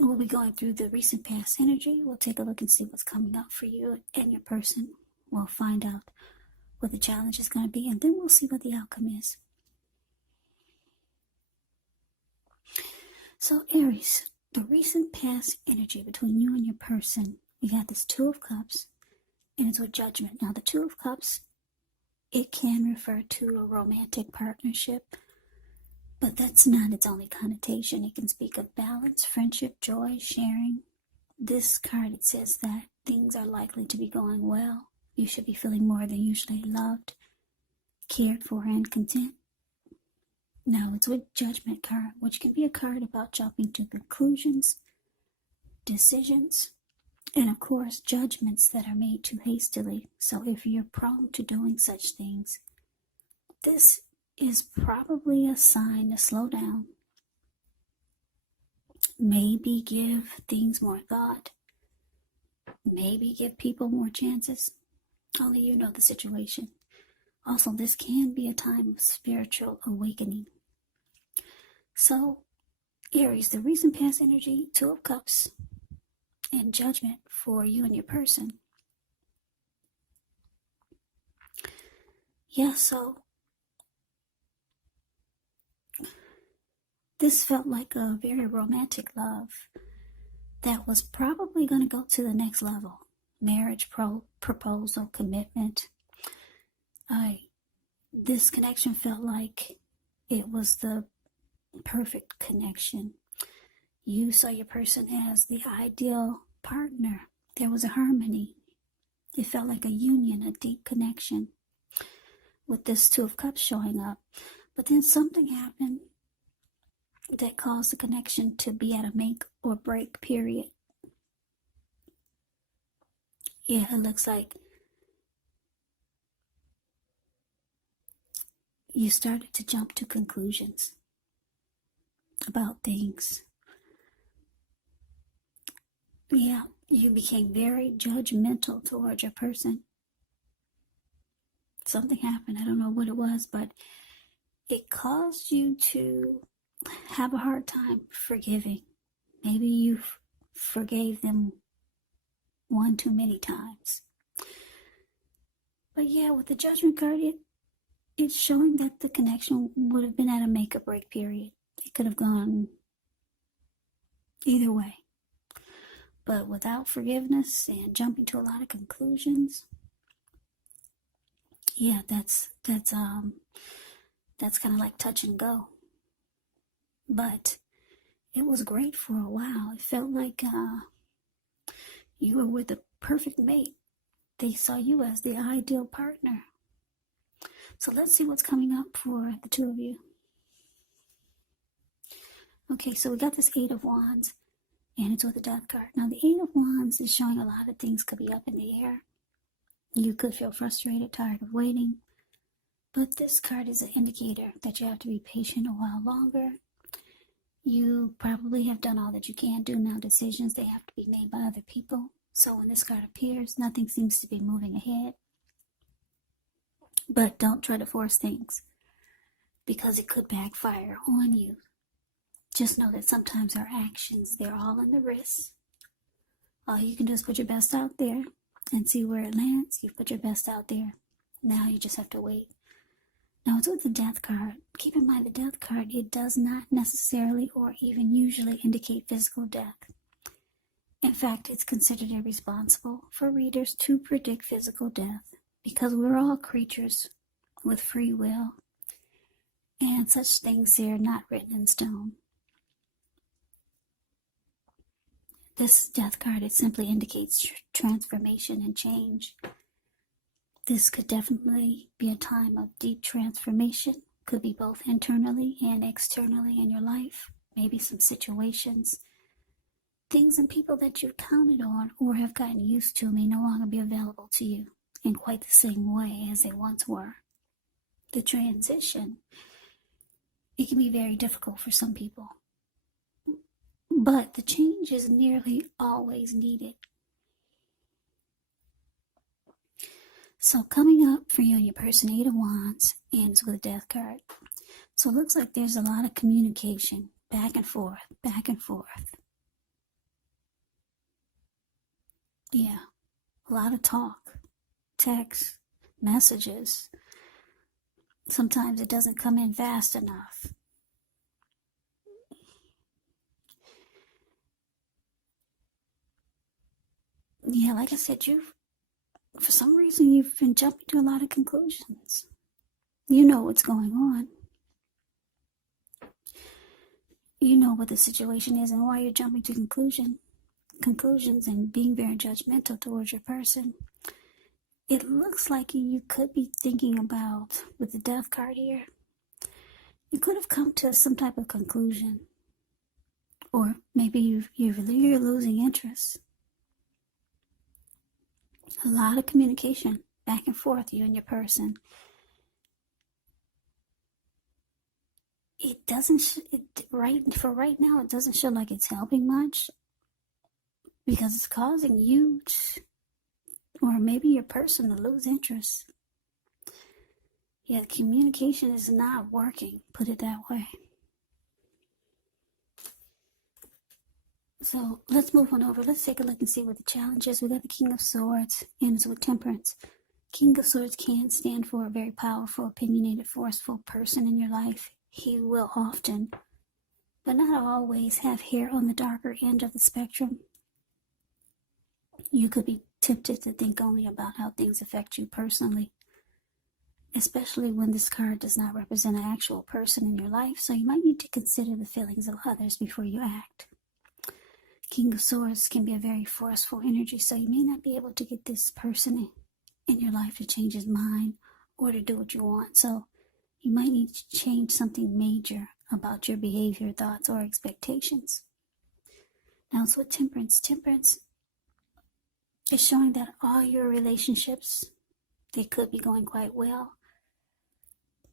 We'll be going through the recent past energy. We'll take a look and see what's coming up for you and your person. We'll find out what the challenge is going to be, and then we'll see what the outcome is. So, Aries, the recent past energy between you and your person, we got this Two of Cups, and it's with Judgment. Now, the Two of Cups, it can refer to a romantic partnership, but that's not its only connotation. It can speak of balance, friendship, joy, sharing. This card, it says that things are likely to be going well. You should be feeling more than usually loved, cared for, and content. Now, it's with Judgment card, which can be a card about jumping to conclusions, decisions, and of course, judgments that are made too hastily. So if you're prone to doing such things, this is probably a sign to slow down. Maybe give things more thought. Maybe give people more chances. Only you know the situation. Also, this can be a time of spiritual awakening. So, Aries, the recent past energy, Two of Cups, and Judgment for you and your person. Yeah, so this felt like a very romantic love that was probably going to go to the next level. Marriage, proposal, commitment. This connection felt like it was the perfect connection. You saw your person as the ideal partner. There was a harmony. It felt like a union, a deep connection with this Two of Cups showing up. But then something happened that caused the connection to be at a make or break period. Yeah, it looks like you started to jump to conclusions about things. Yeah, you became very judgmental towards your person. Something happened. I don't know what it was, but it caused you to have a hard time forgiving. Maybe you forgave them one too many times. But yeah, with the Judgment card, it's showing that the connection would have been at a make or break period. It could have gone either way. But without forgiveness and jumping to a lot of conclusions, yeah, that's kind of like touch and go. But it was great for a while. It felt like you were with a perfect mate. They saw you as the ideal partner. So let's see what's coming up for the two of you. Okay, so we got this Eight of Wands, and it's with the Death card. Now, the Eight of Wands is showing a lot of things could be up in the air. You could feel frustrated, tired of waiting. But this card is an indicator that you have to be patient a while longer. You probably have done all that you can do. Now decisions, they have to be made by other people. So when this card appears, nothing seems to be moving ahead. But don't try to force things, because it could backfire on you. Just know that sometimes our actions, they're all in the wrist. All you can do is put your best out there and see where it lands. You put your best out there. Now you just have to wait. Now it's with the Death card. Keep in mind the Death card, it does not necessarily or even usually indicate physical death. In fact, it's considered irresponsible for readers to predict physical death, because we're all creatures with free will, and such things are not written in stone. This Death card, it simply indicates transformation and change. This could definitely be a time of deep transformation. Could be both internally and externally in your life. Maybe some situations, things and people that you've counted on or have gotten used to may no longer be available to you in quite the same way as they once were. The transition, it can be very difficult for some people. But the change is nearly always needed. So coming up for you and your person, Eight of Wands, ends with a Death card. So it looks like there's a lot of communication, back and forth, back and forth. Yeah, a lot of talk, text, messages. Sometimes it doesn't come in fast enough. Yeah, like I said, for some reason, you've been jumping to a lot of conclusions. You know what's going on. You know what the situation is and why you're jumping to conclusions and being very judgmental towards your person. It looks like you could be thinking about, with the death card here, you could have come to some type of conclusion. Or maybe you're losing interest. A lot of communication back and forth, you and your person. It doesn't, for right now, it doesn't show like it's helping much, because it's causing you or maybe your person to lose interest. Yeah, the communication is not working, put it that way. So let's move on over. Let's take a look and see what the challenge is. We got the King of Swords, ends with Temperance. King of Swords can stand for a very powerful, opinionated, forceful person in your life. He will often, but not always, have hair on the darker end of the spectrum. You could be tempted to think only about how things affect you personally, especially when this card does not represent an actual person in your life, so you might need to consider the feelings of others before you act. King of Swords can be a very forceful energy, so you may not be able to get this person in your life to change his mind or to do what you want. So you might need to change something major about your behavior, thoughts, or expectations. Now it's with Temperance. Temperance is showing that all your relationships, they could be going quite well.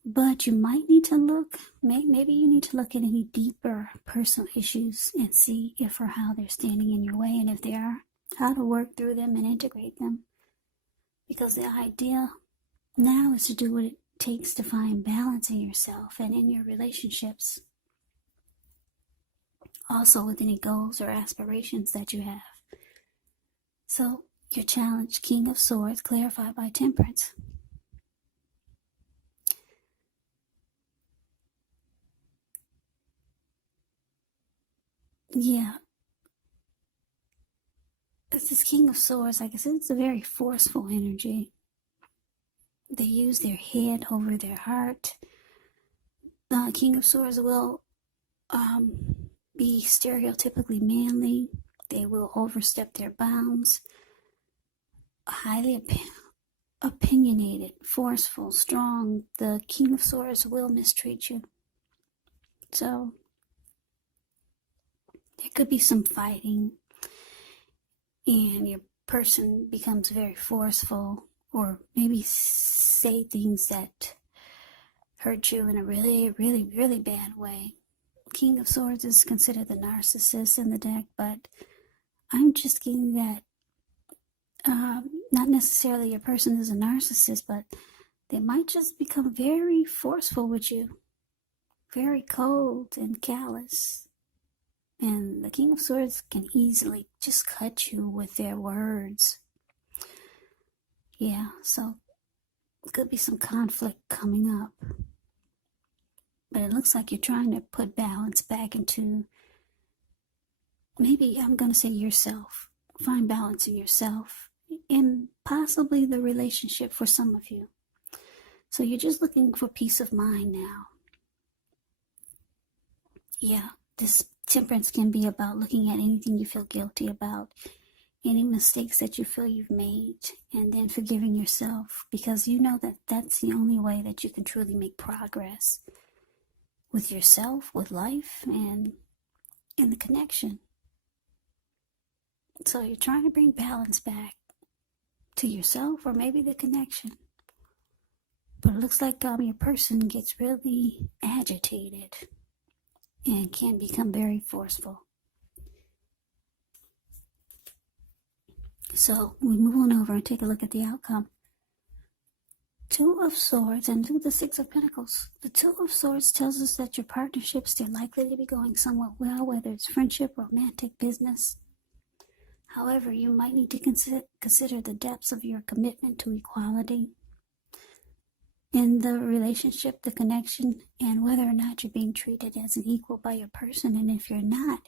But you might need to look, maybe you need to look at any deeper personal issues and see if or how they're standing in your way, and if they are, how to work through them and integrate them. Because the idea now is to do what it takes to find balance in yourself and in your relationships. Also with any goals or aspirations that you have. So your challenge, King of Swords, clarified by Temperance. Yeah. This King of Swords, like I said, it's a very forceful energy. They use their head over their heart. The King of Swords will be stereotypically manly. They will overstep their bounds. Highly opinionated, forceful, strong. The King of Swords will mistreat you. So there could be some fighting, and your person becomes very forceful, or maybe say things that hurt you in a really, really, really bad way. King of Swords is considered the narcissist in the deck, but I'm just getting that not necessarily your person is a narcissist, but they might just become very forceful with you, very cold and callous. And the King of Swords can easily just cut you with their words. Yeah, so it could be some conflict coming up. But it looks like you're trying to put balance back into, maybe I'm going to say yourself. Find balance in yourself and possibly the relationship for some of you. So you're just looking for peace of mind now. Yeah, this Temperance can be about looking at anything you feel guilty about, any mistakes that you feel you've made, and then forgiving yourself, because you know that that's the only way that you can truly make progress with yourself, with life, and in the connection. So you're trying to bring balance back to yourself, or maybe the connection. But it looks like your person gets really agitated and can become very forceful. So we move on over and take a look at the outcome. Two of Swords and the Six of Pentacles. The Two of Swords tells us that your partnerships, they're likely to be going somewhat well, whether it's friendship, romantic, business. However, you might need to consider the depths of your commitment to equality in the relationship, the connection, and whether or not you're being treated as an equal by your person. And if you're not,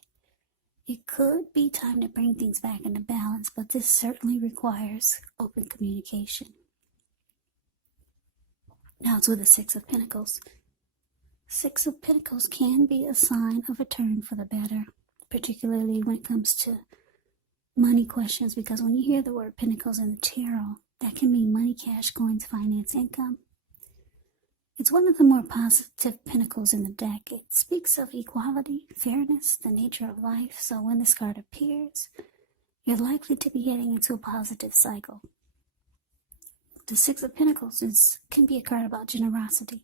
it could be time to bring things back into balance, but this certainly requires open communication. Now it's with the Six of Pentacles. Six of Pentacles can be a sign of a turn for the better, particularly when it comes to money questions, because when you hear the word Pentacles in the tarot, that can mean money, cash, coins, finance, income. It's one of the more positive pentacles in the deck. It speaks of equality, fairness, the nature of life. So when this card appears, you're likely to be getting into a positive cycle. The Six of Pentacles can be a card about generosity,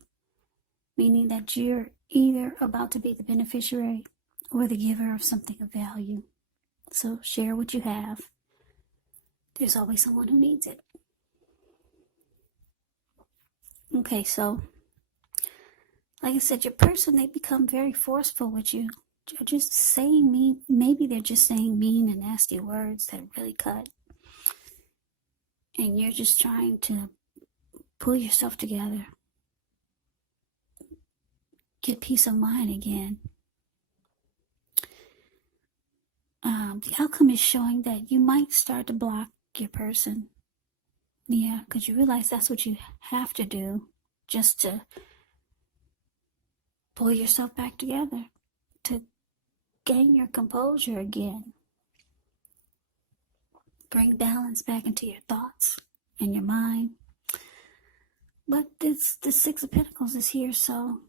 meaning that you're either about to be the beneficiary or the giver of something of value. So share what you have. There's always someone who needs it. Okay, so like I said, your person, they become very forceful with you. They're just saying mean, maybe they're just saying mean and nasty words that really cut. And you're just trying to pull yourself together. Get peace of mind again. The outcome is showing that you might start to block your person. Yeah, because you realize that's what you have to do just to pull yourself back together, to gain your composure again. Bring balance back into your thoughts and your mind. But the Six of Pentacles is here, so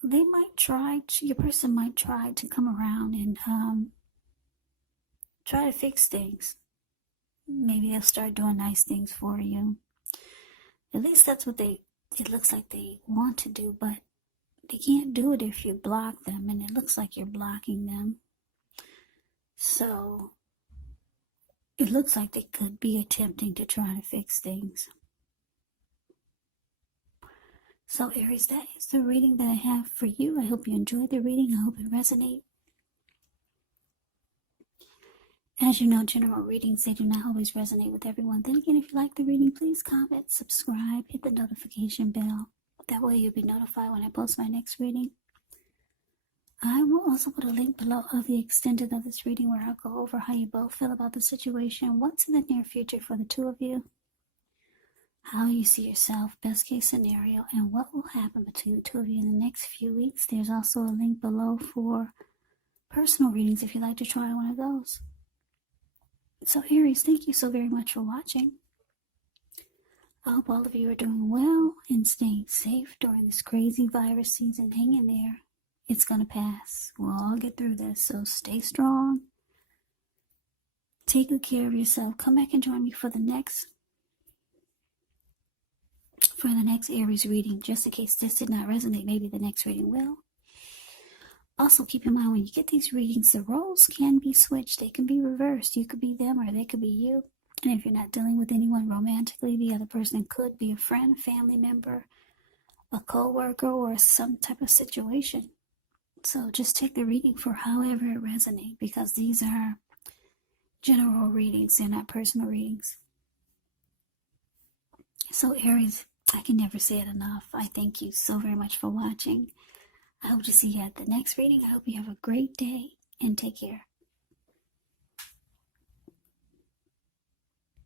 they might try, your person might try to come around and try to fix things. Maybe they'll start doing nice things for you. At least that's what it looks like they want to do, but they can't do it if you block them, and it looks like you're blocking them. So it looks like they could be attempting to try to fix things. So Aries, that is the reading that I have for you. I hope you enjoyed the reading. I hope it resonates. As you know, general readings, they do not always resonate with everyone. Then again, if you like the reading, please comment, subscribe, hit the notification bell. That way you'll be notified when I post my next reading. I will also put a link below of the extended of this reading where I'll go over how you both feel about the situation, what's in the near future for the two of you, how you see yourself, best case scenario, and what will happen between the two of you in the next few weeks. There's also a link below for personal readings if you'd like to try one of those. So Aries, thank you so very much for watching. I hope all of you are doing well and staying safe during this crazy virus season. Hang in there. It's going to pass. We'll all get through this. So stay strong. Take good care of yourself. Come back and join me for the next Aries reading. Just in case this did not resonate, maybe the next reading will. Also, keep in mind when you get these readings, the roles can be switched. They can be reversed. You could be them or they could be you. And if you're not dealing with anyone romantically, the other person could be a friend, family member, a co-worker, or some type of situation. So just take the reading for however it resonates, because these are general readings. They're not personal readings. So Aries, I can never say it enough. I thank you so very much for watching. I hope to see you at the next reading. I hope you have a great day and take care.